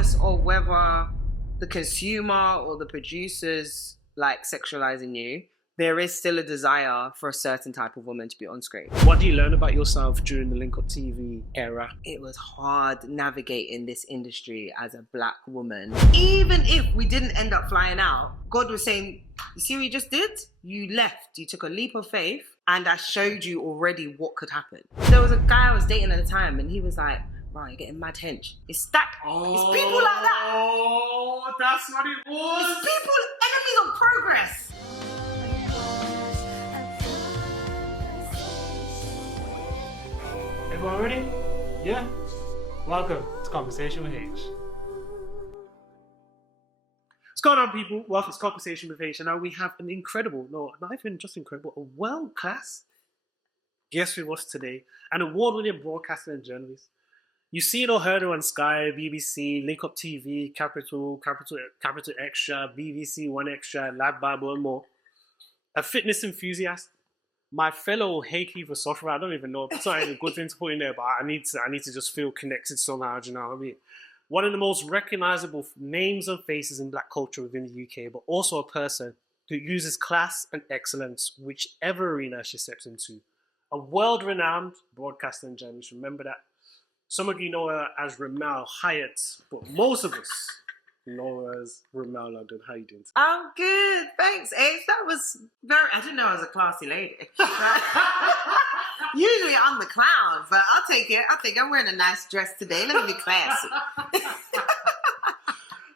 regardless of whether the consumer or the producers like sexualizing you, there is still a desire for a certain type of woman to be on screen. What do you learn about yourself during the LinkUp TV era? It was hard navigating this industry as a black woman. Even if we didn't end up flying out, God was saying, you see what you just did? You left, you took a leap of faith, and I showed you already what could happen. There was a guy I was dating at the time, and he was like, right, you're getting mad hench. It's that. It's people like that. Oh, that's what it was. It's people, enemies of progress. Everyone ready? Yeah? Welcome to Conversation with Haych. What's going on, people? Welcome to Conversation with Haych. And now we have an incredible, no, not even just incredible, a world-class guest with us today. An award-winning broadcaster and journalist. You've seen or heard her on Sky, BBC, LinkUp TV, Capital Xtra, BBC One Extra, Lad Bible, and more. A fitness enthusiast. My fellow Haych philosopher, I don't even know. It's not a good thing to put in there, but I need to just feel connected somehow. Do you know what I mean? One of the most recognizable names and faces in black culture within the UK, but also a person who uses class and excellence whichever arena she steps into. A world-renowned broadcaster and journalist. Remember that. Some of you know her as Remel I, but most of us know her as Remel London. How you doing today? I'm good, thanks, Ace. That was I didn't know I was a classy lady. Usually I'm the clown, but I'll take it. I'm wearing a nice dress today. Let me be classy.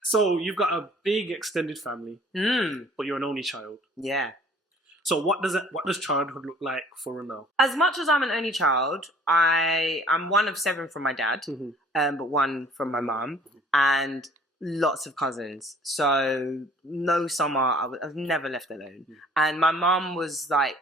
So you've got a big extended family, but you're an only child. Yeah. So what does childhood look like for Remel? As much as I'm an only child, I'm one of 7 from my dad, but 1 from my mum, and lots of cousins. So no summer, I've never left alone. And my mum was like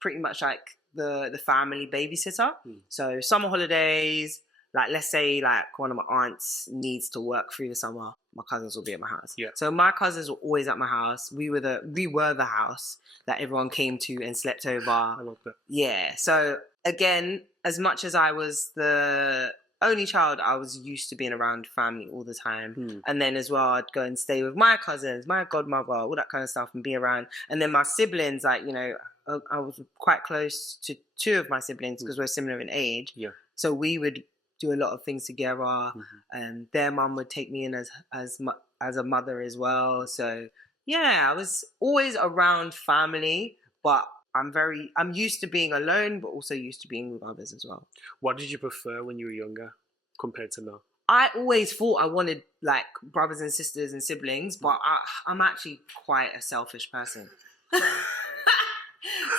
pretty much like the family babysitter. So summer holidays, like let's say like one of my aunts needs to work through the summer, my cousins will be at my house. Yeah. So my cousins were always at my house. We were the house that everyone came to and slept over. I love that. Yeah. So again, as much as I was the only child, I was used to being around family all the time. And then as well, I'd go and stay with my cousins, my godmother, all that kind of stuff, and be around. And then my siblings, like, you know, I was quite close to 2 of my siblings because we're similar in age. Yeah. So we would do a lot of things together, and their mum would take me in as a mother as well. So yeah, I was always around family, but I'm used to being alone, but also used to being with others as well. What did you prefer when you were younger compared to now? I always thought I wanted like brothers and sisters and siblings, but I'm actually quite a selfish person.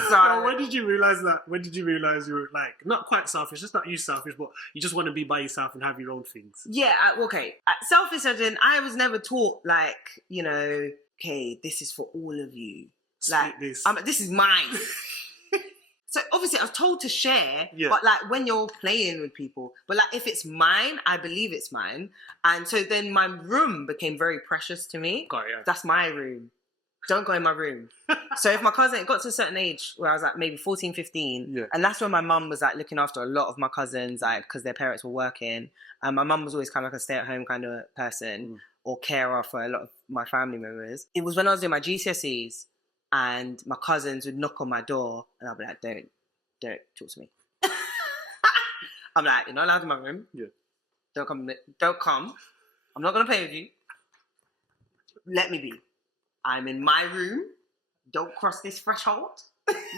So when did you realize that? When did you realize you were like not quite selfish? It's not you selfish, but you just want to be by yourself and have your own things. Yeah, okay. Selfish as in I was never taught like, you know, okay, this is for all of you. Like this is mine. So obviously I was told to share, but like when you're playing with people, but like if it's mine, I believe it's mine. And so then my room became very precious to me. That's my room. Don't go in my room. So if my cousin, it got to a certain age where I was like maybe 14, 15. And that's when my mum was like looking after a lot of my cousins, like because their parents were working. And my mum was always kind of like a stay-at-home kind of person or carer for a lot of my family members. It was when I was doing my GCSEs and my cousins would knock on my door and I'd be like, don't talk to me. I'm like, you're not allowed in my room. Don't come. I'm not going to play with you. Let me be. I'm in my room. Don't cross this threshold.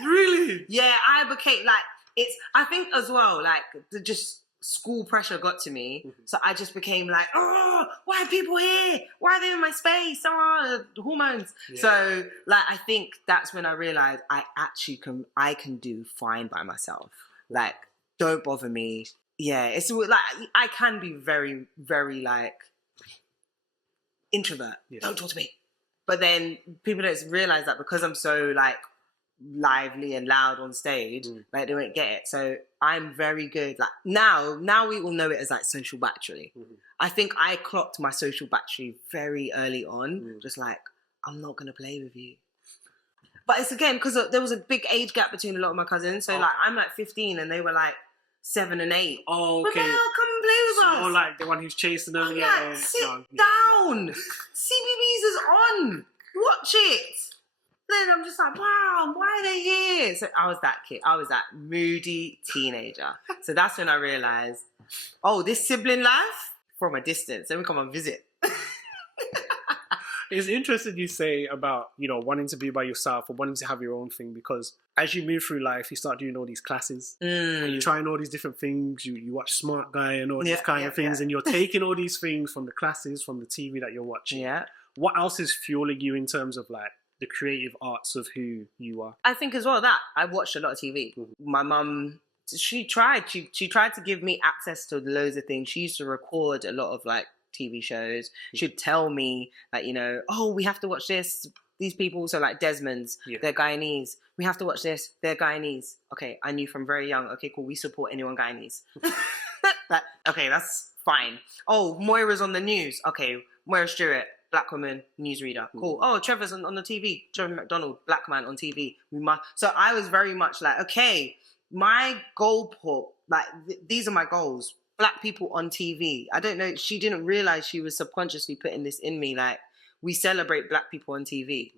Really? Yeah, I became like, I think as well, like just school pressure got to me. So I just became like, oh, why are people here? Why are they in my space? Oh, hormones. Yeah. So like, I think that's when I realized I can do fine by myself. Like, don't bother me. Yeah, it's like, I can be very, very like introvert. Don't talk to me. But then people don't realize that because I'm so like lively and loud on stage, like they won't get it. So I'm very good. Like now we all know it as like social battery. I think I clocked my social battery very early on. Just like, I'm not going to play with you. But it's again, because there was a big age gap between a lot of my cousins. So like I'm like 15 and they were like 7 and 8. Oh, okay. Remel, come and play with Or like the one who's chasing them. I'm Yeah, like, sit down. CBBS is on. Watch it. Then I'm just like, wow, why are they here? So I was that kid. I was that moody teenager. So that's when I realized, oh, this sibling life from a distance. Then we come and visit. It's interesting you say about, you know, wanting to be by yourself or wanting to have your own thing, because as you move through life, you start doing all these classes and you're trying all these different things. You watch Smart Guy and all these kind of things, and you're taking all these things from the classes, from the TV that you're watching. Yeah. What else is fueling you in terms of like the creative arts of who you are? I think as well that I watched a lot of TV. My mum, she tried to give me access to loads of things. She used to record a lot of like TV shows. She'd tell me like, you know, oh, we have to watch this. These people, so like Desmond's, they're Guyanese. We have to watch this. They're Guyanese. Okay, I knew from very young. Okay, cool. We support anyone Guyanese. Okay, that's fine. Oh, Moira's on the news. Okay, Moira Stewart, black woman, newsreader. Cool. Oh, Trevor's on the TV. Trevor McDonald, black man on TV. So I was very much like, okay, my goal put, like, these are my goals. Black people on TV. I don't know. She didn't realize she was subconsciously putting this in me. Like, we celebrate black people on TV.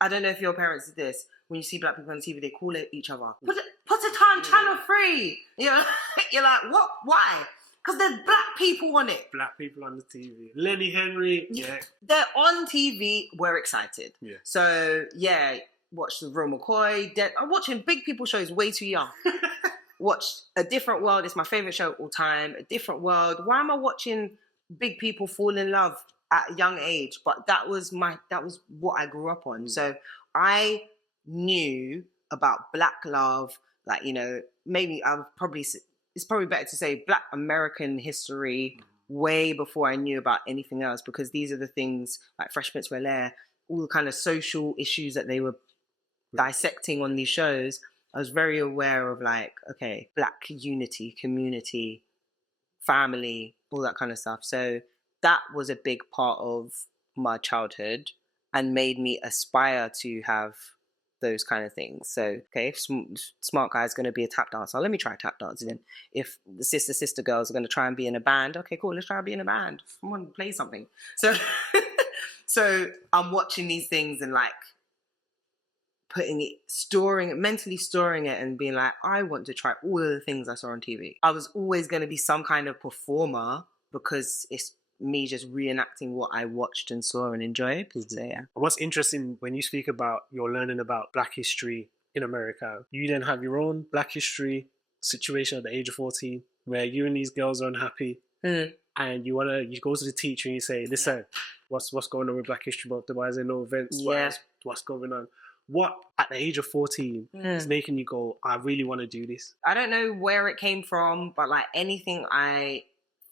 I don't know if your parents did this. When you see black people on TV, they call it each other. Put it on Channel 3. You know, you're like, what? Why? Because there's black people on it. Black people on the TV. Lenny Henry. Yeah. They're on TV. We're excited. Yeah. So, yeah, watch the Real McCoy. I'm watching big people shows way too young. Watched A Different World. It's my favorite show of all time. A Different World. Why am I watching big people fall in love at a young age? But that was what I grew up on. So I knew about black love, like, you know, maybe it's probably better to say black American history way before I knew about anything else, because these are the things like Fresh Prince of Bel-Air, all the kind of social issues that they were dissecting on these shows. I was very aware of like, okay, black unity, community, family, all that kind of stuff. So that was a big part of my childhood and made me aspire to have those kind of things. So, okay, if Smart Guy is going to be a tap dancer, let me try tap dancing. And if the sister girls are going to try and be in a band, okay, cool, let's try and be in a band. Come on, play something. So, so I'm watching these things and like mentally storing it and being like, I want to try all of the things I saw on TV. I was always going to be some kind of performer because it's me just reenacting what I watched and saw and enjoyed. So, yeah. What's interesting when you speak about you're learning about Black history in America, you then have your own Black history situation at the age of 14 where you and these girls are unhappy and you go to the teacher and you say, listen, what's going on with Black History Month? Why is there no events? What's going on? What, at the age of 14, is making you go, I really want to do this? I don't know where it came from, but like anything I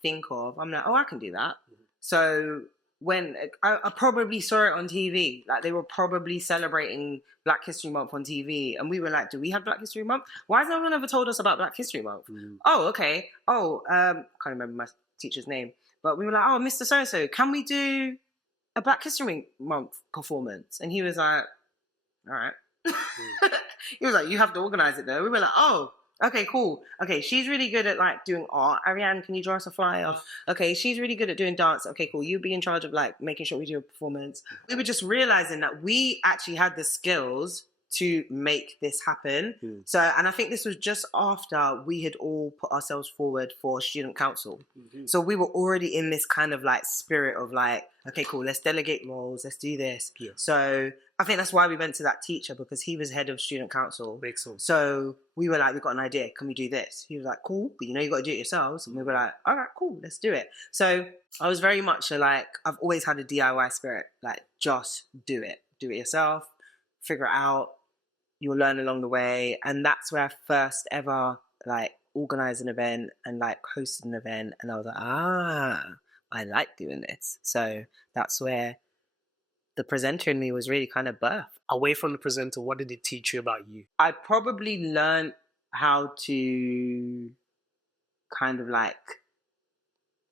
think of, I'm like, oh, I can do that. So when I probably saw it on TV, like they were probably celebrating Black History Month on TV, and we were like, do we have Black History Month? Why has no one ever told us about Black History Month? Oh, okay. Oh, can't remember my teacher's name, but we were like, oh, Mr. So-and-so, can we do a Black History Month performance? And he was like, all right. He was like, you have to organize it though. We were like, oh, okay, cool. Okay, she's really good at like doing art. Ariane, can you draw us a flyer? Okay, she's really good at doing dance. Okay, cool. You be in charge of like making sure we do a performance. We were just realizing that we actually had the skills to make this happen. So, and I think this was just after we had all put ourselves forward for student council. So we were already in this kind of like spirit of like, okay, cool, let's delegate roles, let's do this. So I think that's why we went to that teacher, because he was head of student council. Makes sense. So we were like, we've got an idea, can we do this? He was like, cool, but you know you got to do it yourselves. And we were like, all right, cool, let's do it. So I was very much like, I've always had a DIY spirit, like just do it yourself, figure it out. You'll learn along the way. And that's where I first ever like organized an event and like hosted an event. And I was like, I like doing this. So that's where the presenter in me was really kind of birthed. Away from the presenter, what did it teach you about you? I probably learned how to kind of like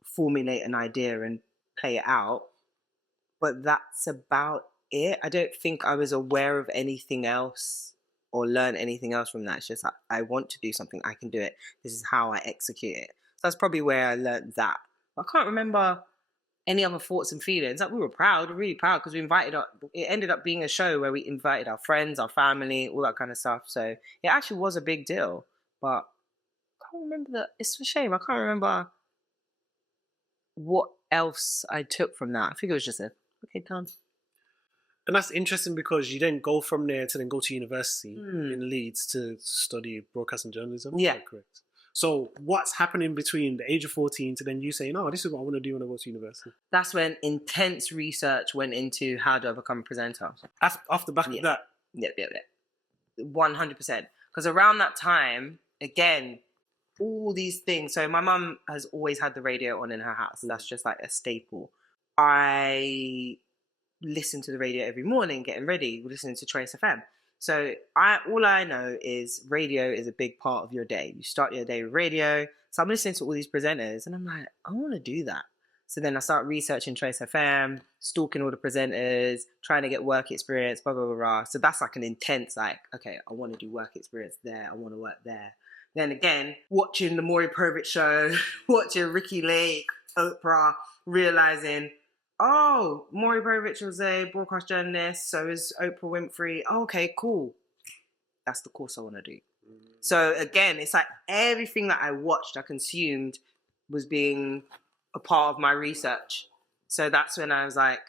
formulate an idea and play it out. But that's about it. I don't think I was aware of anything else or learn anything else from that. It's just like, I want to do something, I can do it. This is how I execute it. That's probably where I learned that. I can't remember any other thoughts and feelings. Like, we were really proud because we invited it ended up being a show where we invited our friends, our family, all that kind of stuff. So it actually was a big deal. But I can't remember it's a shame. I can't remember what else I took from that. I think it was just okay, done. And that's interesting because you then go from there to then go to university in Leeds to study broadcasting journalism. Yeah. Correct. So what's happening between the age of 14 to then you saying, oh, this is what I want to do when I go to university? That's when intense research went into how do I become a presenter. Off the back of that? Yeah. 100%. Because around that time, again, all these things. So my mum has always had the radio on in her house. That's just like a staple. I listen to the radio every morning, getting ready, listening to Trace FM. So all I know is radio is a big part of your day. You start your day with radio. So I'm listening to all these presenters and I'm like, I want to do that. So then I start researching Trace FM, stalking all the presenters, trying to get work experience, blah, blah, blah, blah. So that's like an intense, like, okay, I want to do work experience there. I want to work there. Then again, watching the Maury Povich show, watching Ricky Lake, Oprah, realizing, oh, Maury Povich was a broadcast journalist, so is Oprah Winfrey. Oh, okay, cool. That's the course I want to do. So again, it's like everything that I watched, I consumed, was being a part of my research. So that's when I was like,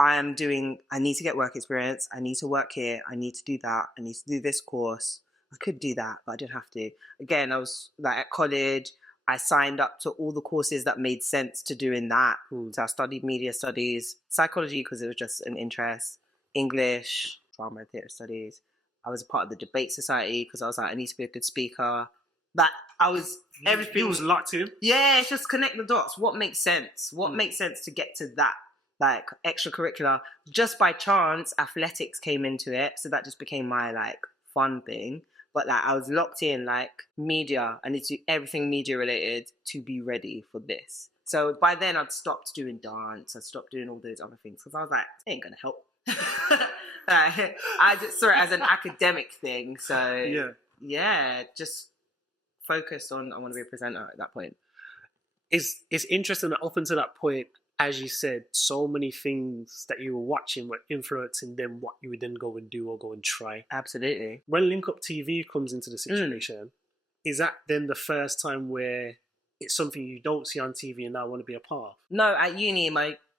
I need to get work experience. I need to work here. I need to do that. I need to do this course. I could do that, but I didn't have to. Again, I was like at college, I signed up to all the courses that made sense to do in that. So I studied media studies, psychology because it was just an interest, English, drama and theatre studies. I was a part of the debate society because I was like, I need to be a good speaker. That I was everything. It was locked in. Yeah, it's just connect the dots. What makes sense? What makes sense to get to that? Like extracurricular. Just by chance, athletics came into it, so that just became my like fun thing. But like I was locked in, like media. I need to do everything media related to be ready for this. So by then I'd stopped doing dance. I stopped doing all those other things because I was like, it ain't gonna help. I just saw it as an academic thing. So yeah, just focused on I want to be a presenter at that point. It's interesting that up until that point, as you said, so many things that you were watching were influencing them what you would then go and do or go and try. Absolutely. When LinkUp TV comes into the situation, is that then the first time where it's something you don't see on TV and now want to be a part of? No, at uni,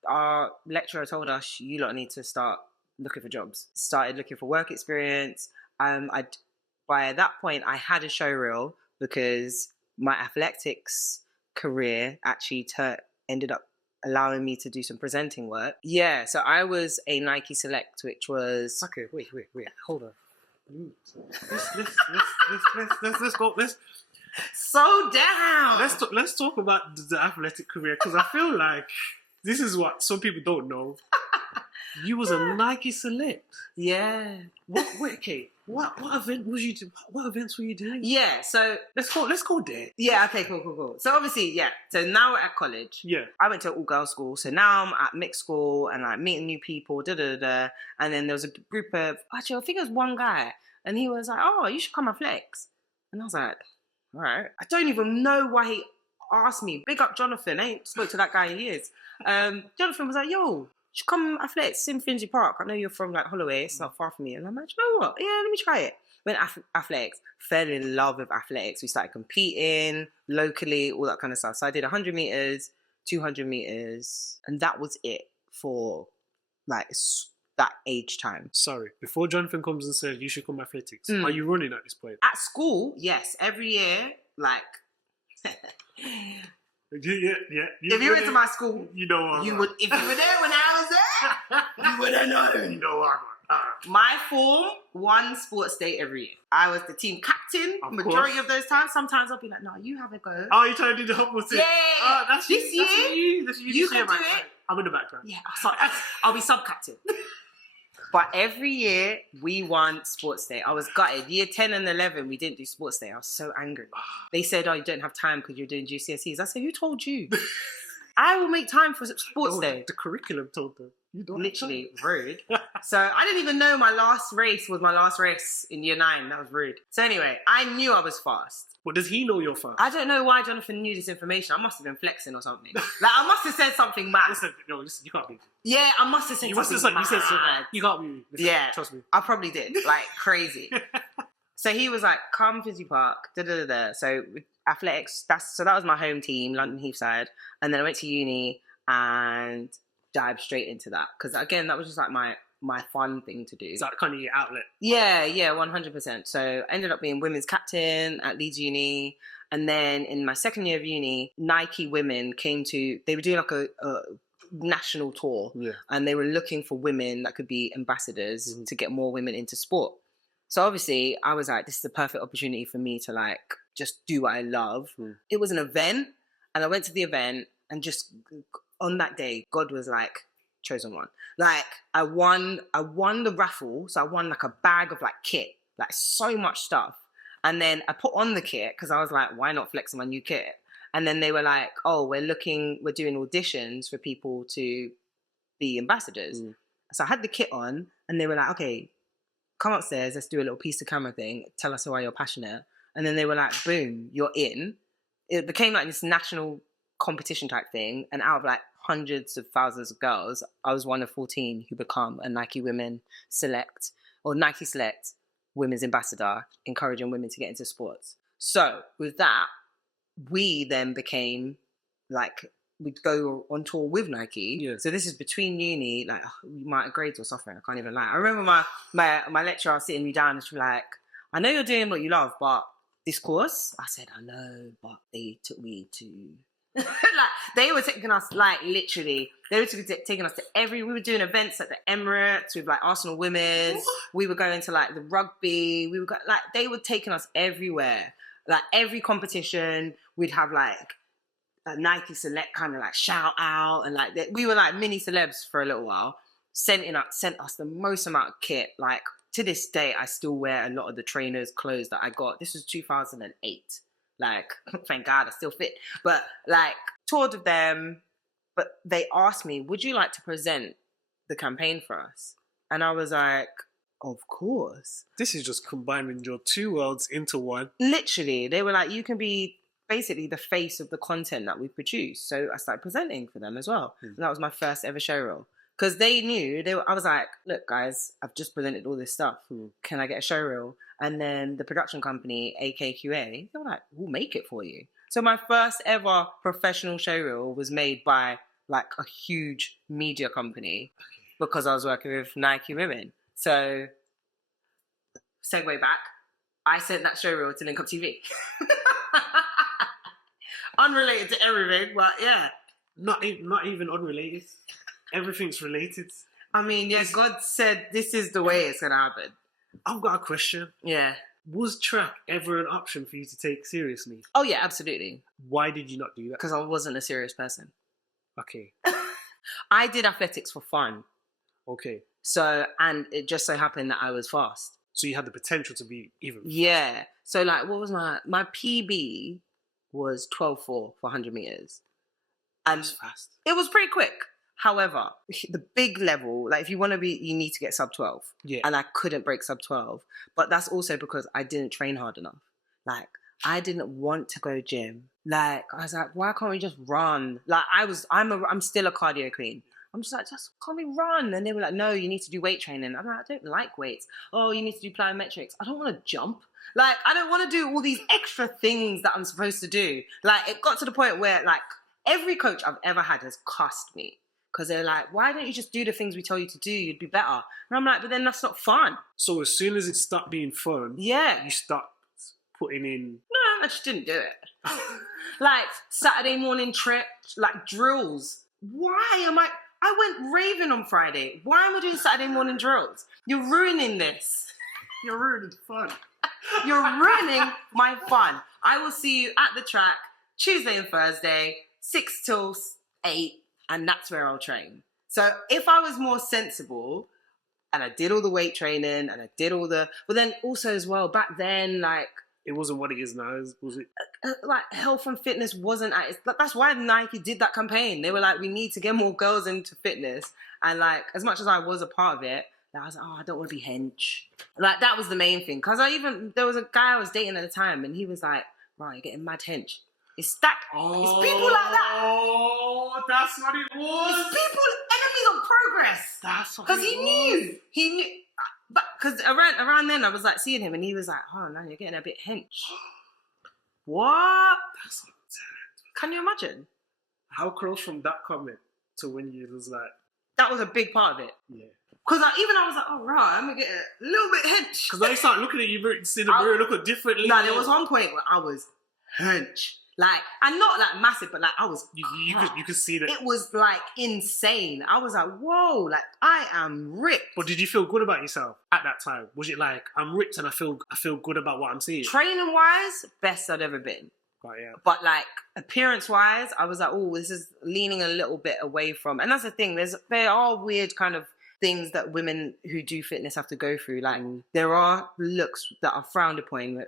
our lecturer told us, you lot need to start looking for jobs. Started looking for work experience. By that point, I had a show reel because my athletics career actually ended up allowing me to do some presenting work. Yeah, so I was a Nike Select, which was... Okay, wait, hold on. Let's go. So down! Let's talk about the athletic career, because I feel like this is what some people don't know. You was a Nike Select. Yeah. What event was you doing? What events were you doing? Yeah, so let's go there. Yeah, okay, cool. So obviously, yeah. So now we're at college. Yeah. I went to an all-girls school, so now I'm at mixed school and like meeting new people, and then there was a group of actually I think it was one guy, and he was like, "Oh, you should come and flex," and I was like, "All right." I don't even know why he asked me. Big up Jonathan. I ain't spoke to that guy in years. Jonathan was like, "Yo, you should come athletics in Finsbury Park. I know you're from like Holloway, it's not far from me." And I'm like, you know what? Yeah, let me try it. Went athletics, fell in love with athletics. We started competing locally, all that kind of stuff. So I did 100 meters, 200 meters, and that was it for like that age time. Sorry, before Jonathan comes and says you should come athletics, are you running at this point? At school, yes, every year, like. Yeah. If you went to my school, you know what? If you were there when I was there, you would have known. You know what? My form won sports day every year. I was the team captain majority of those times. Sometimes I'll be like, "No, you have a go." Oh, you trying to do the humble thing? Yeah. Oh, that's this you. year. That's you. You can do it. I'm in the background. Yeah, I'll be sub captain. But every year we won sports day. I was gutted. Year 10 and 11, we didn't do sports day. I was so angry. They said, "Oh, you don't have time because you're doing GCSEs." I said, "Who told you?" I will make time for sports day. The curriculum told them. Literally rude. So I didn't even know my last race was my last race in year 9. That was rude. So anyway, I knew I was fast. Well, does he know you're fast? I don't know why Jonathan knew this information. I must have been flexing or something. Like, I must have said something mad. Listen, you can't be. Yeah, I must have said something mad. You said something. You can't be. Listen, yeah. Trust me. I probably did. Like, crazy. So he was like, come Fizzy Park, da-da-da-da. So athletics, that was my home team, London Heathside. And then I went to uni and dived straight into that. Because again, that was just like my fun thing to do. Is that kind of your outlet? Yeah, 100%. So I ended up being women's captain at Leeds Uni. And then in my second year of uni, Nike women they were doing like a national tour. Yeah. And they were looking for women that could be ambassadors to get more women into sport. So obviously I was like, this is the perfect opportunity for me to like just do what I love. It was an event and I went to the event and just on that day, God was like, chosen one. Like I won the raffle. So I won like a bag of like kit, like so much stuff. And then I put on the kit because I was like, why not flex on my new kit? And then they were like, oh, we're doing auditions for people to be ambassadors. So I had the kit on and they were like, okay, come upstairs, let's do a little piece to camera thing. Tell us why you're passionate. And then they were like, boom, you're in. It became like this national competition type thing. And out of like hundreds of thousands of girls, I was one of 14 who become a Nike Select Women's Ambassador, encouraging women to get into sports. So with that, we then became like, we'd go on tour with Nike. Yeah. So this is between uni, like my grades were suffering. I can't even lie. I remember my lecturer sitting me down and she was like, I know you're doing what you love, but this course, I said, I know, but they took me to, like, they were taking us, like, literally, they were taking us to we were doing events at the Emirates with, like, Arsenal women. What? We were going to, like, the rugby. They were taking us everywhere. Like, every competition, we'd have, like, a Nike Select kind of, like, shout out. And, like, we were, like, mini celebs for a little while. Sent us the most amount of kit. Like, to this day, I still wear a lot of the trainers' clothes that I got. This was 2008. Like, thank God, I still fit. But, like, toured with them. But they asked me, would you like to present the campaign for us? And I was like, of course. This is just combining your two worlds into one. Literally. They were like, you can be basically the face of the content that we produce. So I started presenting for them as well. And that was my first ever show reel. Because they knew, I was like, look, guys, I've just presented all this stuff. Can I get a show reel? And then the production company, AKQA, they were like, we'll make it for you. So my first ever professional show reel was made by like a huge media company because I was working with Nike women. So, segue back, I sent that show reel to LinkUp TV. Unrelated to everything, but yeah. Not even unrelated. Everything's related. I mean, yeah, God said this is the way it's going to happen. I've got a question. Yeah. Was track ever an option for you to take seriously? Oh, yeah, absolutely. Why did you not do that? Because I wasn't a serious person. Okay. I did athletics for fun. Okay. So, and it just so happened that I was fast. So you had the potential to be even faster. Yeah. So, like, what was my PB was 12.4 for 100 meters. And that's fast. It was pretty quick. However, the big level, like if you want to be, you need to get sub 12. Yeah. And I couldn't break sub 12. But that's also because I didn't train hard enough. Like, I didn't want to go gym. Like, I was like, why can't we just run? Like, I'm still a cardio queen. I'm just like, just can't we run? And they were like, no, you need to do weight training. I'm like, I don't like weights. Oh, you need to do plyometrics. I don't want to jump. Like, I don't want to do all these extra things that I'm supposed to do. Like, it got to the point where, like, every coach I've ever had has cussed me. Because they're like, why don't you just do the things we tell you to do? You'd be better. And I'm like, but then that's not fun. So as soon as it stopped being fun, yeah, you stopped putting in... No, I just didn't do it. Like, Saturday morning trip, like drills. I went raving on Friday. Why am I doing Saturday morning drills? You're ruining this. You're ruining fun. You're ruining my fun. I will see you at the track Tuesday and Thursday, 6 till 8. And that's where I'll train. So if I was more sensible and I did all the weight training and I did all the... But then also as well, back then, like, It wasn't what it is now, was it? Like health and fitness wasn't at its, that's why Nike did that campaign. They were like, we need to get more girls into fitness. And like, as much as I was a part of it, I was like, oh, I don't want to be hench. Like, that was the main thing. Because there was a guy I was dating at the time, and he was like, right, you're getting mad hench. It's that. It's people like that. Oh, that's what it was. It's people, enemies of progress. That's what it was. Because he knew. But because around then I was like seeing him, and he was like, oh no, you're getting a bit hench. What? That's what I'm saying. Can you imagine? How close from that comment to when you was like... That was a big part of it. Yeah. Because I was like, oh right, I'm going to get a little bit hench. Because when you start looking at you, see the mirror looking differently. No, there was one point where I was hench. Like, and not like massive, but like I was... You could see that. It was like insane. I was like, whoa, like I am ripped. But did you feel good about yourself at that time? Was it like, I'm ripped and I feel good about what I'm seeing? Training wise, best I'd ever been. Oh, yeah. But like appearance wise, I was like, oh, this is leaning a little bit away from. And that's the thing. There are weird kind of things that women who do fitness have to go through. Like there are looks that are frowned upon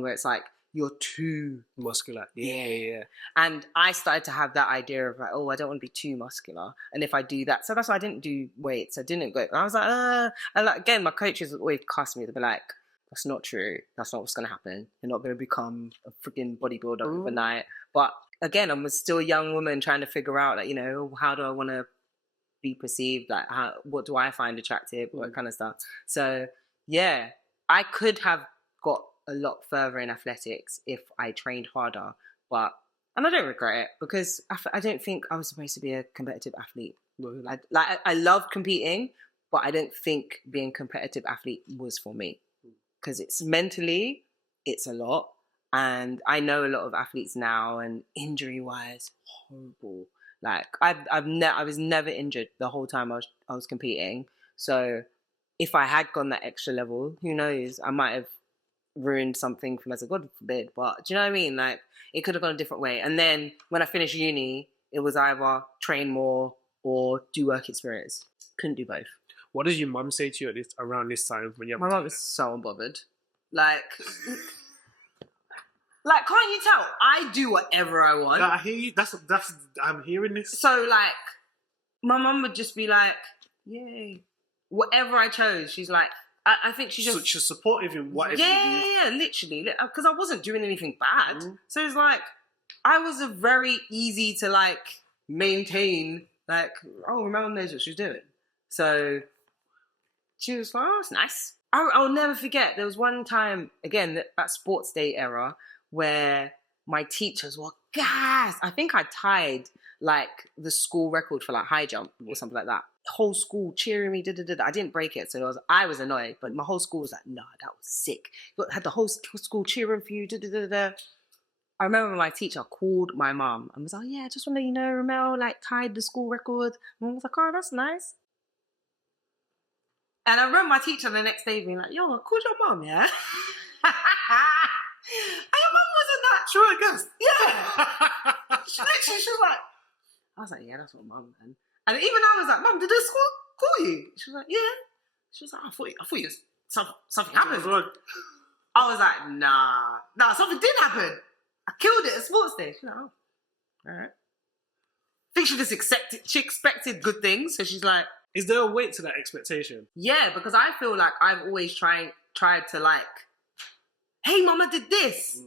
where it's like, you're too muscular. Yeah. And I started to have that idea of like, oh, I don't want to be too muscular. And if I do that, so that's why I didn't do weights. I didn't go. I was like, and like, again, my coaches would always cuss me. They'd be like, that's not true. That's not what's going to happen. You're not going to become a freaking bodybuilder overnight. But again, I'm still a young woman trying to figure out, like, you know, how do I want to be perceived? Like, what do I find attractive? What kind of stuff. So yeah, I could have got a lot further in athletics if I trained harder, and I don't regret it because I don't think I was supposed to be a competitive athlete. I loved competing, but I don't think being a competitive athlete was for me because it's mentally, it's a lot. And I know a lot of athletes now, and injury wise, horrible. Like I was never injured the whole time I was competing. So if I had gone that extra level, who knows? I might have ruined something for myself, God forbid, but do you know what I mean? Like, it could have gone a different way. And then when I finished uni, it was either train more or do work experience. Couldn't do both. What does your mum say to you around this time when you have... My mum is so unbothered. Like, can't you tell? I do whatever I want. I hear you. That's I'm hearing this. So like, my mum would just be like, yay. Whatever I chose, she's like, I think she's just... She's supportive in whatever you do. Yeah, literally. Because I wasn't doing anything bad. So it's like, I was a very easy to like maintain, like, oh, Remel knows what she's doing. So she was like, oh, it's nice. I'll never forget, there was one time, again, that sports day era, where my teachers were gassed. I think I tied like the school record for like high jump or something like that. Whole school cheering me, I didn't break it, so I was annoyed, but my whole school was like, nah, that was sick. But had the whole school cheering for you, I remember my teacher called my mum and was like, yeah, just want to let you know, Remel like tied the school record. And I was like, oh, that's nice. And I remember my teacher the next day being like, yo, I called your mum, yeah? And your mum wasn't that Sure, I guess. Yeah. Literally, she was like, I was like, yeah, that's what mum done. And even I was like, mum, did the school call you? She was like, yeah. She was like, I thought you something happened. I was like, nah, something did happen. I killed it at sports day. She's like, oh, all right. I think she expected good things, so she's like... Is there a weight to that expectation? Yeah, because I feel like I've always tried to like, hey, mama did this.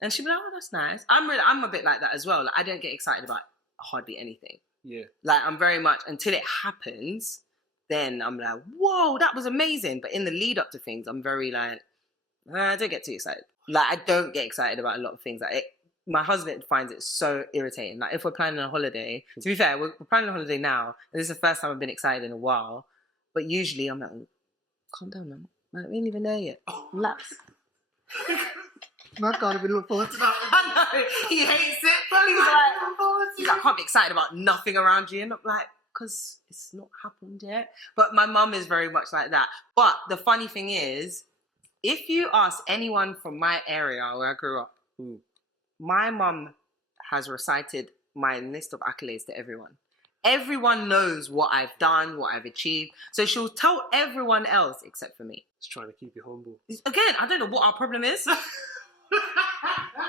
And she'd be like, oh, that's nice. I'm a bit like that as well. Like, I don't get excited about hardly anything. Yeah. Like, I'm very much, until it happens, then I'm like, whoa, that was amazing. But in the lead up to things, I'm very like, I don't get too excited. Like, I don't get excited about a lot of things. Like, my husband finds it so irritating. Like, if we're planning a holiday, to be fair, we're planning a holiday now, and this is the first time I've been excited in a while. But usually I'm like, calm down, man. I ain't even there yet. Relax. I can't even look forward to that. I know, he hates it. He's like, I can't be excited about nothing around you. And I'm like, because it's not happened yet. But my mum is very much like that. But the funny thing is, if you ask anyone from my area where I grew up, my mum has recited my list of accolades to everyone. Everyone knows what I've done, what I've achieved. So she'll tell everyone else except for me. Just trying to keep you humble. Again, I don't know what our problem is.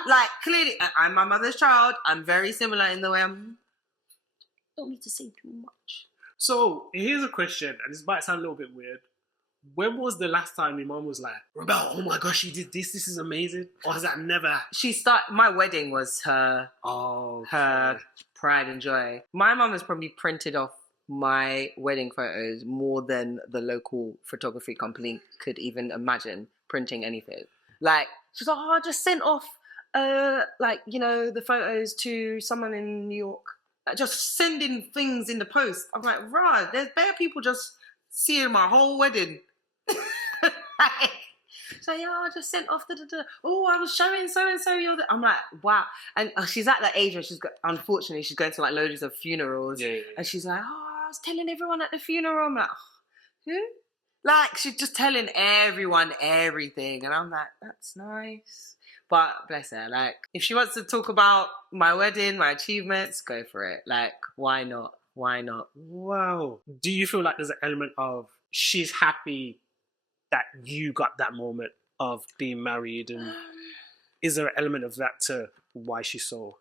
Like, clearly, I'm my mother's child. I'm very similar in the way don't need to say too much. So, here's a question, and this might sound a little bit weird. When was the last time your mom was like, Remel, oh my gosh, you did this, this is amazing? Or has that never... My wedding was her pride and joy. My mom has probably printed off my wedding photos more than the local photography company could even imagine printing anything. Like, she's like, I just sent off, the photos to someone in New York. Like, just sending things in the post. I'm like, right, there's bare people just seeing my whole wedding. So yeah, I just sent off oh, I was showing so and so. I'm like, wow. And she's at that age where unfortunately she's going to like loads of funerals. Yeah. And she's like, oh, I was telling everyone at the funeral. I'm like, who? Like, she's just telling everyone everything. And I'm like, that's nice. But bless her, like, if she wants to talk about my wedding, my achievements, go for it. Like, why not? Why not? Wow. Do you feel like there's an element of she's happy that you got that moment of being married? And is there an element of that to why she's so...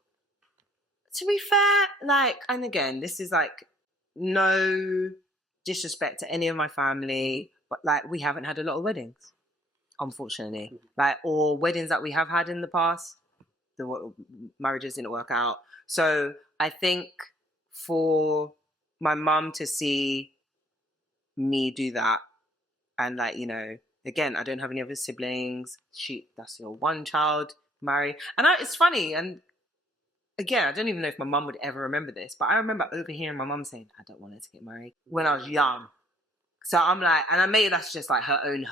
To be fair, like, and again, this is like no disrespect to any of my family, but like, we haven't had a lot of weddings, unfortunately. Like, or weddings that we have had in the past, the marriages didn't work out. So I think for my mum to see me do that, and like, you know, again, I don't have any other siblings. That's your one child, married. And it's funny, and again, I don't even know if my mum would ever remember this, but I remember overhearing my mum saying, I don't want her to get married, when I was young. So I'm like, and maybe that's just like her own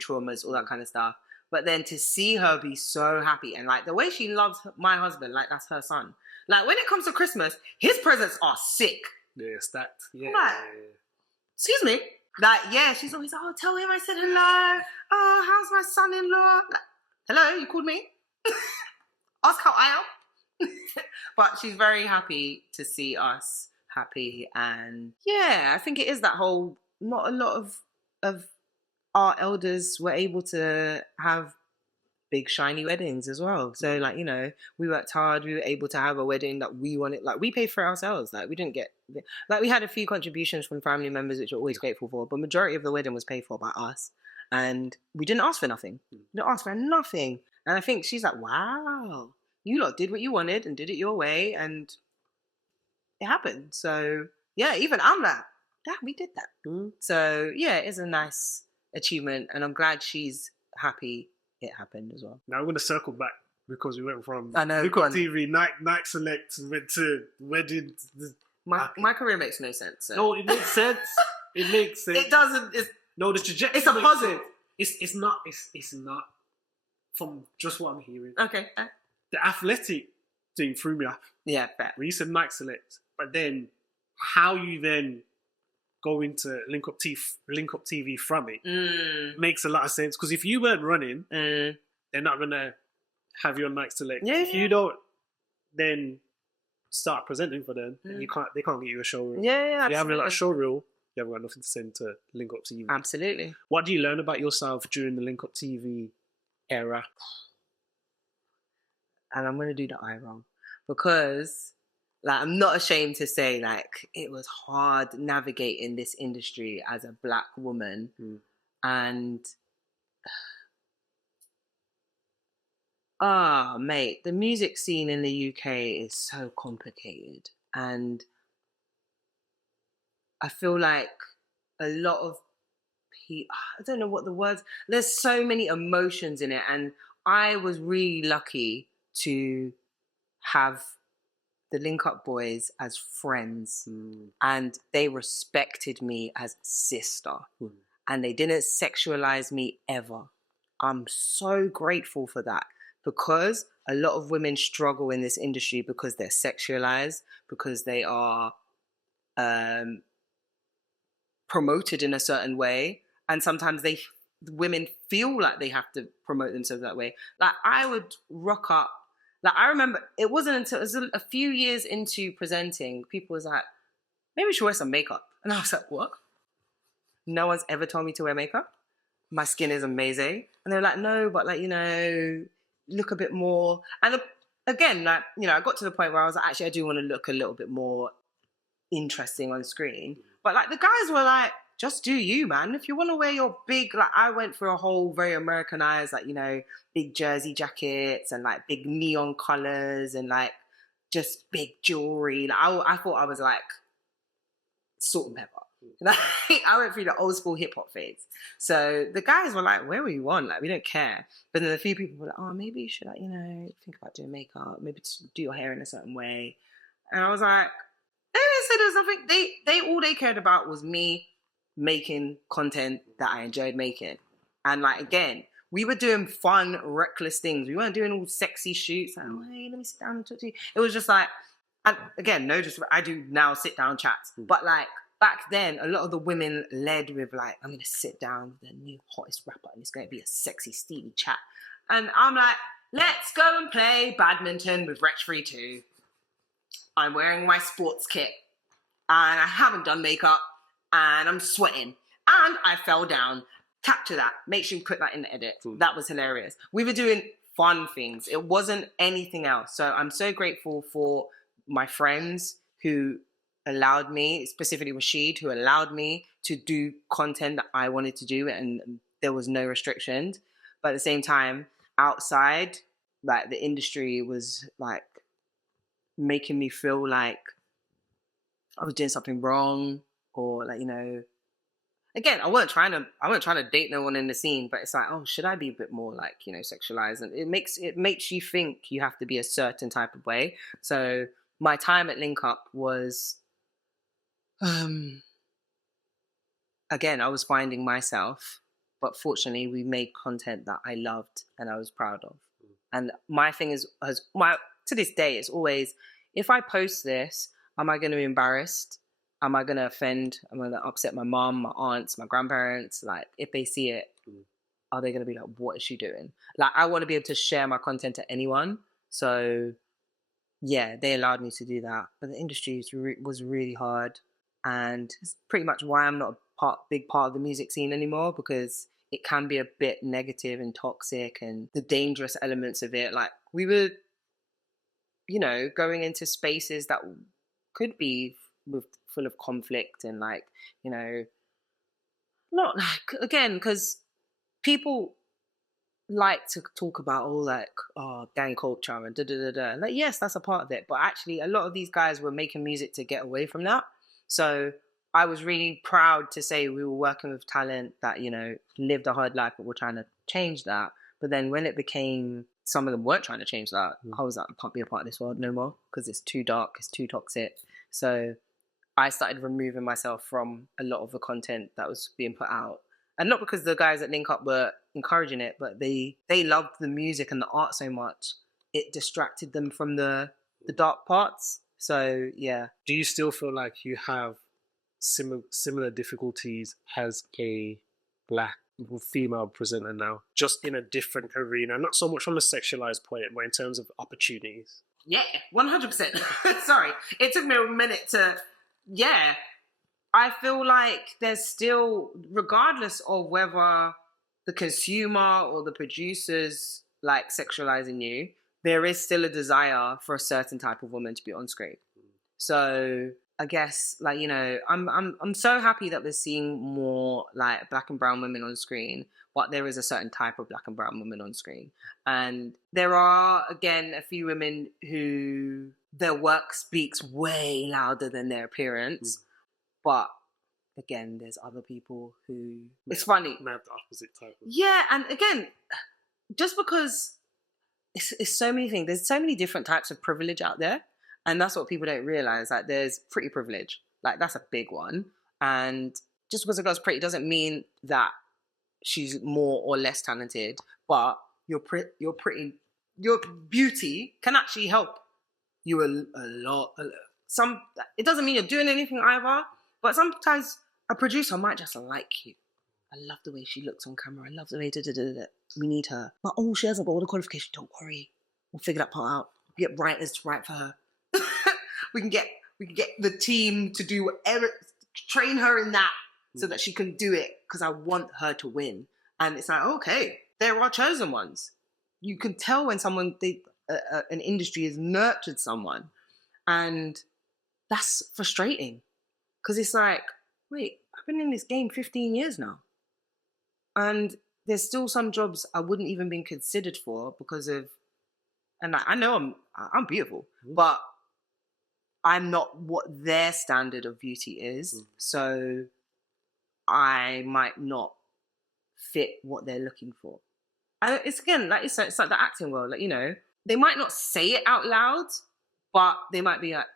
traumas, all that kind of stuff. But then to see her be so happy, and like the way she loves my husband, like that's her son. Like, when it comes to Christmas, his presents are sick. Yeah, stacked. Yeah. Like, excuse me. Like, yeah, she's always, oh, tell him I said hello. Oh, how's my son-in-law? Like, hello, you called me? Ask how I am. But she's very happy to see us happy. And yeah, I think it is that whole, not a lot of our elders were able to have big shiny weddings as well. So like, you know, we worked hard, we were able to have a wedding that we wanted. Like, we paid for ourselves. Like, we didn't get, like, we had a few contributions from family members, which we're always grateful for, but majority of the wedding was paid for by us, and we didn't ask for nothing. We didn't ask for nothing. And I think she's like, wow, you lot did what you wanted and did it your way, and it happened. So yeah, even I'm like, yeah, we did that. So yeah, it is a nice achievement, and I'm glad she's happy it happened as well. Now I'm going to circle back, because we went from LinkUp TV, night select, went to wedding. My career makes no sense. So. No, it makes sense. It makes sense. It doesn't. No, the trajectory. It's a puzzle. It's not. It's not. From just what I'm hearing. Okay. The athletic thing threw me off. Yeah, fair. When you said night select, but then how you then go into LinkUp TV from it makes a lot of sense. Because if you weren't running, they're not gonna have your night select. Yeah, if you don't, then start presenting for them. And they can't get you a show reel. Yeah, if you haven't got a show reel, you haven't got nothing to send to LinkUp TV. Absolutely. What do you learn about yourself during the LinkUp TV era? And I'm gonna do the eye roll, because like, I'm not ashamed to say, like, it was hard navigating this industry as a black woman. And mate, the music scene in the UK is so complicated, and I feel like a lot of people, I don't know what the words, there's so many emotions in it, and I was really lucky to have the LinkUp boys as friends, and they respected me as sister, and they didn't sexualize me ever. I'm so grateful for that, because a lot of women struggle in this industry because they're sexualized, because they are promoted in a certain way, and sometimes women feel like they have to promote themselves that way. Like, I would rock up. Like, I remember, it wasn't until it was a few years into presenting, people was like, maybe we should wear some makeup. And I was like, what? No one's ever told me to wear makeup. My skin is amazing. And they were like, no, but like, you know, look a bit more. And again, like, you know, I got to the point where I was like, actually, I do want to look a little bit more interesting on screen. But like the guys were like, just do you, man. If you want to wear your big, like I went for a whole very Americanized, like, you know, big jersey jackets and like big neon colors and like just big jewelry. Like, I thought I was like salt and pepper. Like, I went through the old school hip hop phase. So the guys were like, where were you on? Like, we don't care. But then a few people were like, oh, maybe you should, like, you know, think about doing makeup, maybe do your hair in a certain way. And I was like, they said there was something, they all they cared about was me making content that I enjoyed making. And like, again, we were doing fun, reckless things. We weren't doing all sexy shoots. Like, oh, hey, let me sit down and talk to you. It was just like, and again, no, just I do now sit down chats. But like back then, a lot of the women led with like, I'm gonna sit down with the new hottest rapper and it's gonna be a sexy, steamy chat. And I'm like, let's go and play badminton with Ep4 2. I'm wearing my sports kit and I haven't done makeup and I'm sweating and I fell down. Capture that. Make sure you put that in the edit. That was hilarious. We were doing fun things. It wasn't anything else. So I'm so grateful for my friends who allowed me, specifically Rashid, who allowed me to do content that I wanted to do and there was no restrictions. But at the same time, outside, like the industry was like making me feel like I was doing something wrong or like, you know, again, I wasn't trying to date no one in the scene, but it's like, oh, should I be a bit more like, you know, sexualized? And it makes you think you have to be a certain type of way. So my time at LinkUp was, again, I was finding myself, but fortunately we made content that I loved and I was proud of. And my thing to this day, it's always, if I post this, am I going to be embarrassed? Am I going to offend? Am I going to upset my mom, my aunts, my grandparents? Like, if they see it, are they going to be like, what is she doing? Like, I want to be able to share my content to anyone. So, yeah, they allowed me to do that. But the industry was really hard. And it's pretty much why I'm not a big part of the music scene anymore, because it can be a bit negative and toxic and the dangerous elements of it. Like, we were, you know, going into spaces that could be full of conflict and like, you know, not like, again, because people like to talk about all like, oh, gang culture and da-da-da-da. Like, yes, that's a part of it. But actually, a lot of these guys were making music to get away from that. So I was really proud to say we were working with talent that, you know, lived a hard life, but we're trying to change that. But then when it became, some of them weren't trying to change that, I was like, I can't be a part of this world no more because it's too dark, it's too toxic. So I started removing myself from a lot of the content that was being put out. And not because the guys at LinkUp were encouraging it, but they loved the music and the art so much, it distracted them from the dark parts. So, yeah. Do you still feel like you have similar difficulties as a black female presenter now, just in a different arena, not so much from a sexualized point, but in terms of opportunities? Yeah, 100%. Sorry, it took me a minute to, yeah. I feel like there's still, regardless of whether the consumer or the producers like sexualizing you, there is still a desire for a certain type of woman to be on screen. So I guess, like, you know, I'm so happy that we're seeing more like black and brown women on screen, but there is a certain type of black and brown women on screen. And there are, again, a few women who their work speaks way louder than their appearance. But again, there's other people who, it's funny. They have the opposite type of. Yeah, and again, just because it's so many things, there's so many different types of privilege out there. And that's what people don't realize. Like, there's pretty privilege. Like, that's a big one. And just because a girl's pretty doesn't mean that she's more or less talented. But your beauty can actually help you a lot. It doesn't mean you're doing anything either. But sometimes a producer might just like you. I love the way she looks on camera. I love the way we need her. But she hasn't got all the qualifications. Don't worry. We'll figure that part out. We get writers to write for her. we can get the team to do whatever, train her in that so that she can do it, because I want her to win. And it's like, okay, they're our chosen ones. you can tell when an industry has nurtured someone, and that's frustrating because it's like, wait, I've been in this game 15 years now, and there's still some jobs I wouldn't even been considered for because of, and I know I'm beautiful, but I'm not what their standard of beauty is, so I might not fit what they're looking for. And it's again, like it's like the acting world, like, you know, they might not say it out loud, but they might be like,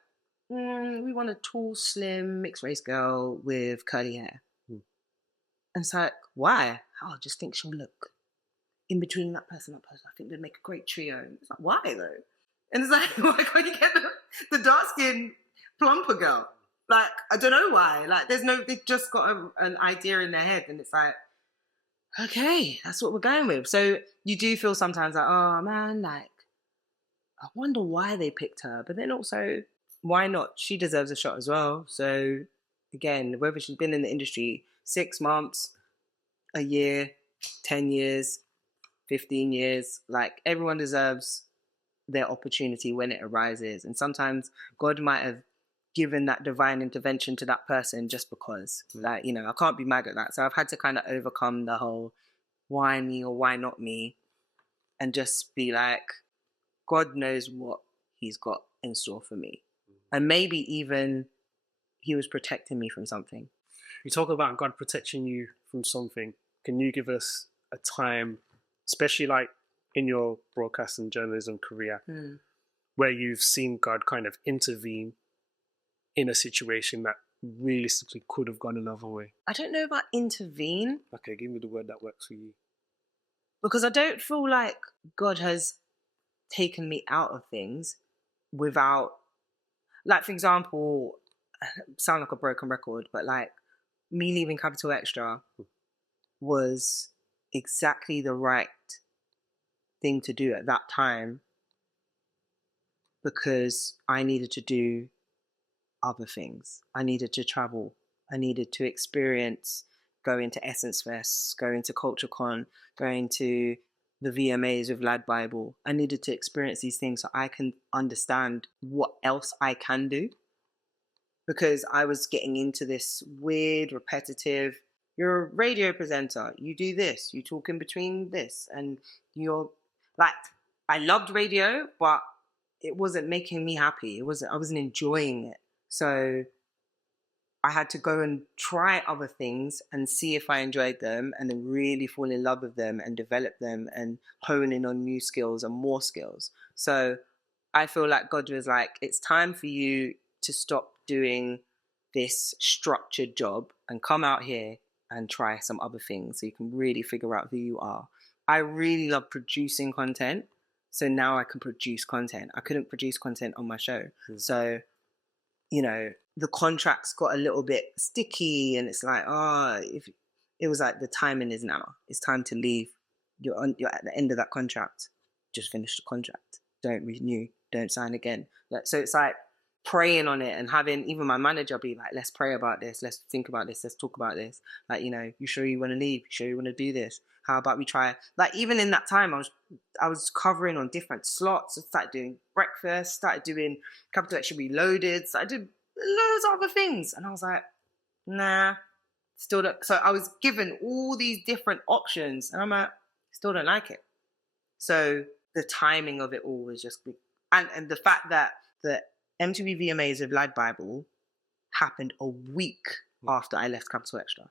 we want a tall, slim, mixed race girl with curly hair. And it's like, why? Oh, I just think she'll look in between that person. I think they'd make a great trio. It's like, why though? And it's like, why can't you get the dark skin plumper girl? Like, I don't know why. Like, they've just got an idea in their head, and it's like, okay, that's what we're going with. So you do feel sometimes like, oh man, like, I wonder why they picked her. But then also, why not? She deserves a shot as well. So again, whether she's been in the industry 6 months, a year, 10 years, 15 years, like, everyone deserves their opportunity when it arises. And sometimes God might have given that divine intervention to that person just because, like, you know, I can't be mad at that. So I've had to kind of overcome the whole why me or why not me, and just be like, God knows what he's got in store for me. And maybe even he was protecting me from something. You talk about God protecting you from something. Can you give us a time, especially like in your broadcast and journalism career, where you've seen God kind of intervene in a situation that realistically could have gone another way? I don't know about intervene. Okay, give me the word that works for you. Because I don't feel like God has taken me out of things without, like, for example, sound like a broken record, but like me leaving Capital Xtra was exactly the right thing to do at that time, because I needed to do other things. I needed to travel. I needed to experience going to Essence Fest, going to Culture Con, going to the VMAs with Lad Bible. I needed to experience these things so I can understand what else I can do. Because I was getting into this weird, repetitive, you're a radio presenter, you do this, you talk in between this, and you're like, I loved radio, but it wasn't making me happy. I wasn't enjoying it. So I had to go and try other things and see if I enjoyed them, and then really fall in love with them and develop them and hone in on new skills and more skills. So I feel like God was like, it's time for you to stop doing this structured job and come out here and try some other things so you can really figure out who you are. I really love producing content. So now I can produce content. I couldn't produce content on my show. So, you know, the contracts got a little bit sticky, and it's like, if it was like, the timing is now. It's time to leave. You're at the end of that contract. Just finish the contract. Don't renew. Don't sign again. So it's like praying on it, and having even my manager be like, let's pray about this. Let's think about this. Let's talk about this. Like, you know, you sure you want to leave? You sure you want to do this? How about we try? Like, even in that time, I was covering on different slots. I started doing breakfast, started doing Capital Extra Reloaded. So I did loads of other things. And I was like, nah, still don't. So I was given all these different options, and I'm like, still don't like it. So the timing of it all was just, and the fact that the MTV VMAs of Lad Bible happened a week after I left Capital Extra.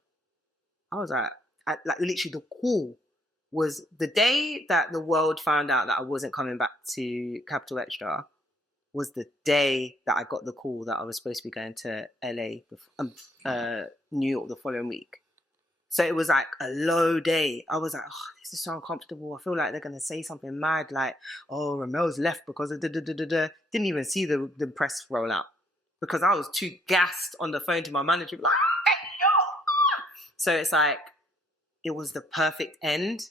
I was like literally the call was the day that the world found out that I wasn't coming back to Capital Extra, was the day that I got the call that I was supposed to be going to LA, New York the following week. So it was like a low day. I was like, oh, this is so uncomfortable. I feel like they're going to say something mad like, oh, Remel's left because of da-da-da-da-da. Didn't even see the press roll out because I was too gassed on the phone to my manager. Like, so it's like, it was the perfect end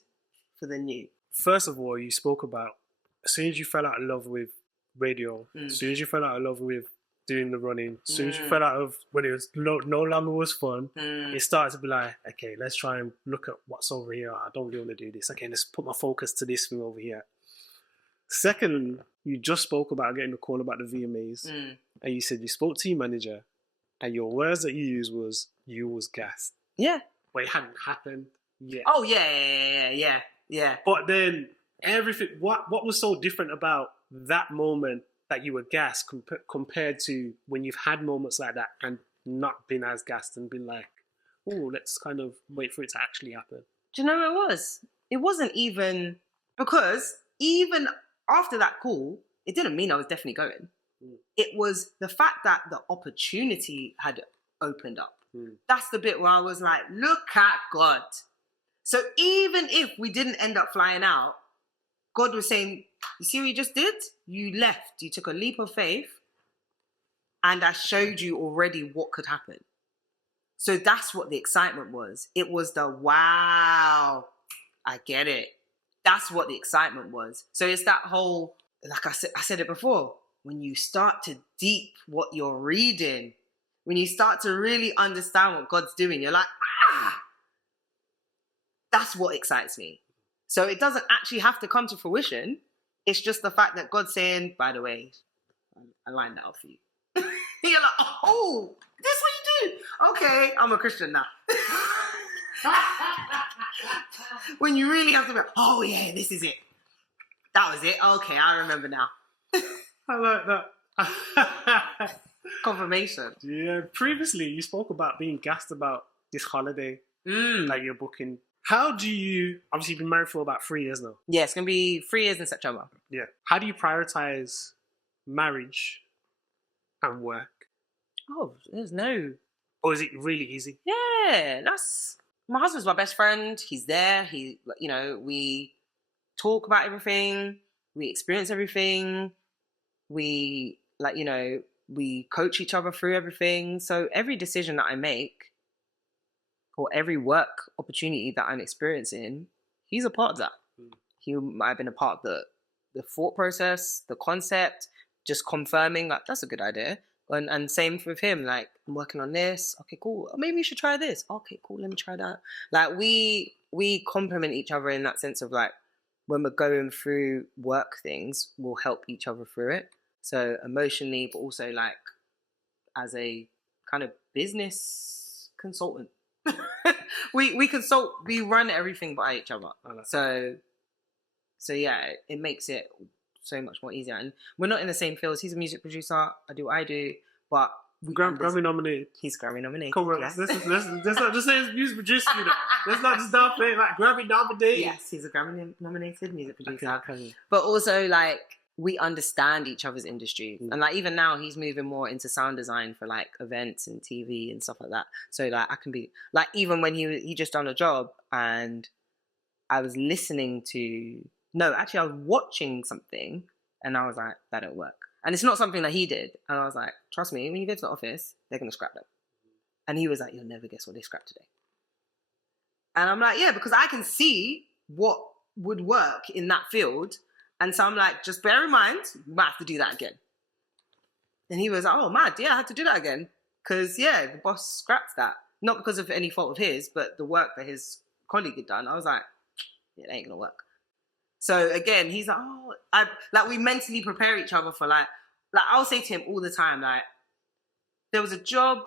for the new. First of all, you spoke about as soon as you fell out of love with radio, as soon as you fell out of love with doing the running, as soon as you fell out of when it was no longer was fun, it started to be like, okay, let's try and look at what's over here. I don't really want to do this. Okay, let's put my focus to this thing over here. Second, you just spoke about getting a call about the VMAs, and you said you spoke to your manager, and your words that you used was, you was gassed. Yeah. But it hadn't happened yet. Oh, yeah. But then everything, what was so different about that moment that you were gassed compared to when you've had moments like that and not been as gassed and been like, oh, let's kind of wait for it to actually happen? Do you know what it was? It wasn't even, because even after that call, it didn't mean I was definitely going. It was the fact that the opportunity had opened up. That's the bit where I was like, look at God. So even if we didn't end up flying out, God was saying, you see what you just did? You left. You took a leap of faith, and I showed you already what could happen. So that's what the excitement was. It was the, wow, I get it. That's what the excitement was. So it's that whole, like I said it before, when you start to deep what you're reading, when you start to really understand what God's doing, you're like, that's what excites me. So it doesn't actually have to come to fruition. It's just the fact that God's saying, by the way, I lined that up for you. You're like, oh, this what you do? Okay, I'm a Christian now. When you really have to be like, oh yeah, this is it. That was it. Okay, I remember now. I like that. Confirmation. Yeah, previously you spoke about being gassed about this holiday that you're booking. How do you, obviously you've been married for about 3 years now. Yeah, it's going to be 3 years in September. Yeah. How do you prioritize marriage and work? Oh, there's no... Or is it really easy? Yeah, my husband's my best friend. He's there. We talk about everything. We experience everything. We coach each other through everything. So every decision that I make, or every work opportunity that I'm experiencing, he's a part of that. He might have been a part of the thought process, the concept, just confirming like, that's a good idea. And same with him, like, I'm working on this. Okay, cool. Maybe you should try this. Okay, cool. Let me try that. Like, we complement each other in that sense of like, when we're going through work things, we'll help each other through it. So emotionally, but also like as a kind of business consultant. we consult, we run everything by each other. So yeah, it makes it so much more easier. And we're not in the same fields. He's a music producer. I do what I do, but Grammy nominated. He's Grammy nominated. Come on, yes. let's not just say he's a music producer. You know, let's not just downplay like Grammy nominated. Yes, he's a Grammy nominated music producer. Okay. But also like, we understand each other's industry. And like, even now he's moving more into sound design for like events and TV and stuff like that. So like, I can be like, even when he just done a job and I was I was watching something and I was like, that don't work. And it's not something that he did. And I was like, trust me, when you go to the office, they're going to scrap them. And he was like, you'll never guess what they scrapped today. And I'm like, yeah, because I can see what would work in that field. And so I'm like, just bear in mind, you might have to do that again. And he was like, oh, mad, yeah, I had to do that again. Because, yeah, the boss scrapped that. Not because of any fault of his, but the work that his colleague had done. I was like, yeah, it ain't going to work. So, again, he's like, oh, we mentally prepare each other for, like, I'll say to him all the time, like, there was a job.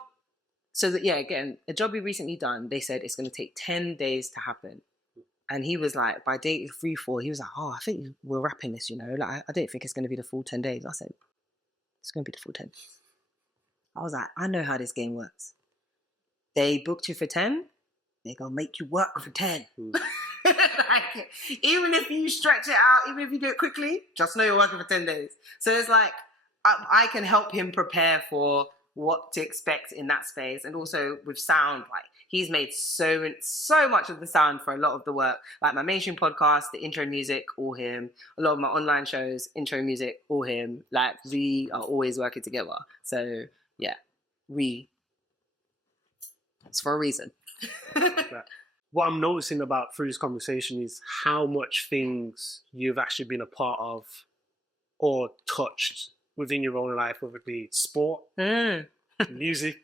So, that, yeah, again, a job we recently done, they said it's going to take 10 days to happen. And he was like, by day 3-4, he was like, oh, I think we're wrapping this, you know. Like, I don't think it's going to be the full 10 days. I said, it's going to be the full 10. I was like, I know how this game works. They booked you for 10, they're going to make you work for 10. Like, even if you stretch it out, even if you do it quickly, just know you're working for 10 days. So it's like, I can help him prepare for what to expect in that space. And also with sound, like, he's made so much of the sound for a lot of the work. Like my mainstream podcast, the intro music, all him. A lot of my online shows, intro music, all him. Like, we are always working together. So, yeah, it's for a reason. What I'm noticing about through this conversation is how much things you've actually been a part of or touched within your own life, whether it be sport, music,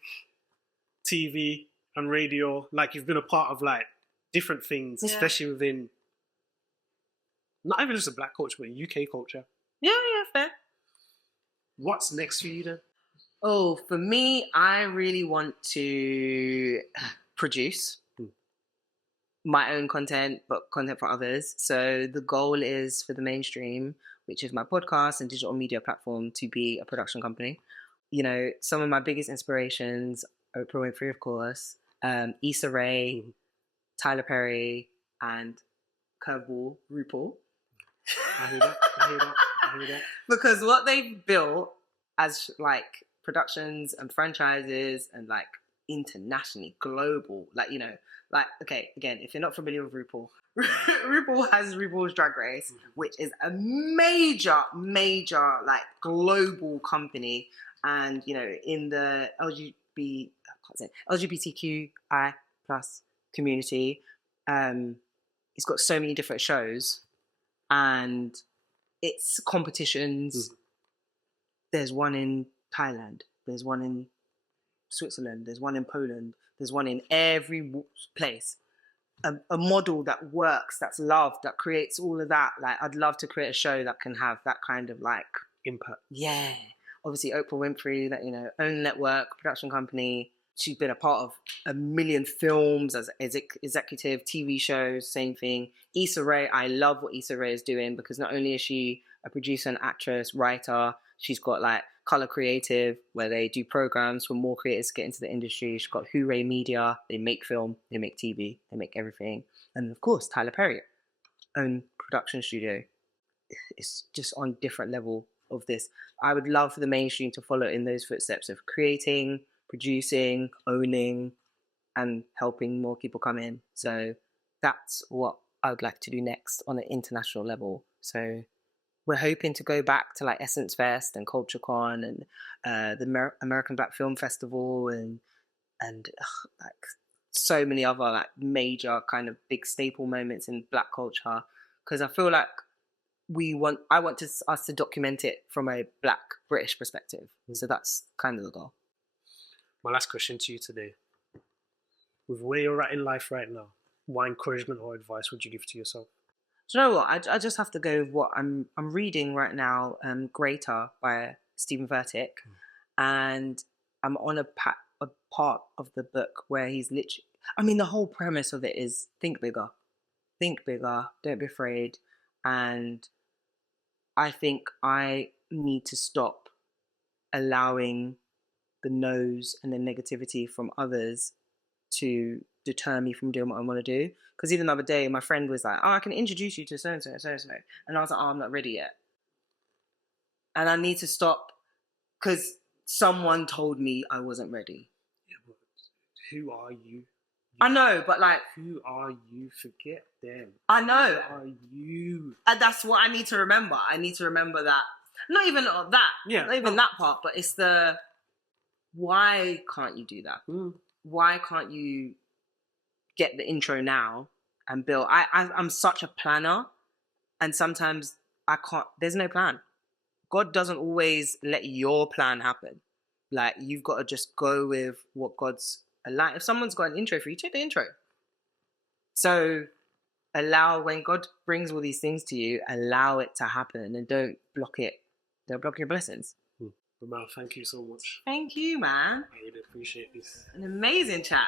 TV, and radio. Like, you've been a part of like different things, especially within not even just the black culture, but UK culture. Yeah, fair. What's next for you then? Oh, for me, I really want to produce my own content, but content for others. So the goal is for the mainstream, which is my podcast and digital media platform, to be a production company. You know, some of my biggest inspirations, Oprah Winfrey, of course, Issa Rae, Tyler Perry, and Curveball, RuPaul. I hear that. Because what they've built as like productions and franchises and like internationally global, like, you know, like, okay, again, if you're not familiar with RuPaul, RuPaul has RuPaul's Drag Race, which is a major like global company, and you know, in the LGBTQI plus community, it's got so many different shows, and it's competitions. There's one in Thailand, there's one in Switzerland, there's one in Poland, there's one in every place. A model that works, that's loved, that creates all of that. Like, I'd love to create a show that can have that kind of like impact. Yeah. Obviously, Oprah Winfrey, that, you know, own network, production company. She's been a part of a million films as executive, TV shows, same thing. Issa Rae, I love what Issa Rae is doing, because not only is she a producer and actress, writer, she's got like Color Creative, where they do programs for more creators to get into the industry. She's got Hooray Media, they make film, they make TV, they make everything. And of course, Tyler Perry, own production studio. It's just on different level of this. I would love for the mainstream to follow in those footsteps of creating, producing, owning, and helping more people come in. So that's what I would like to do next on an international level. So we're hoping to go back to like Essence Fest and Culture Con and the American Black Film Festival and like so many other like major kind of big staple moments in Black culture, because I feel like I want us to document it from a Black British perspective. So that's kind of the goal. My last question to you today: with where you're at in life right now, what encouragement or advice would you give to yourself? Do you know what? I just have to go with what I'm reading right now, Greater by Stephen Furtick, and I'm on a part of the book where he's literally, I mean, the whole premise of it is think bigger, don't be afraid. And I think I need to stop allowing the no's and the negativity from others to deter me from doing what I want to do. Because even the other day, my friend was like, oh, I can introduce you to so-and-so. And I was like, oh, I'm not ready yet. And I need to stop because someone told me I wasn't ready. Yeah, but who are you? I know, but like... Who are you? Forget them. I know. Who are you? And that's what I need to remember. I need to remember that. Not even that. Yeah. Not even that part, but it's the... Why can't you do that? Why can't you get the intro now and build? I'm such a planner, and sometimes I can't. There's no plan. God doesn't always let your plan happen. Like, you've got to just go with what God's allowed. If someone's got an intro for you, take the intro. So allow, when God brings all these things to you, allow it to happen and don't block it. Don't block your blessings. Remel, thank you so much. Thank you, man. I really appreciate this. An amazing chat.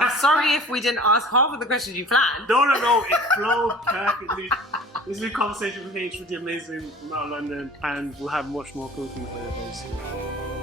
I'm sorry if we didn't ask half of the questions you planned. No. It flowed perfectly. This has been Conversation with Haych with the amazing Remel London, and we'll have much more cooking for you very soon.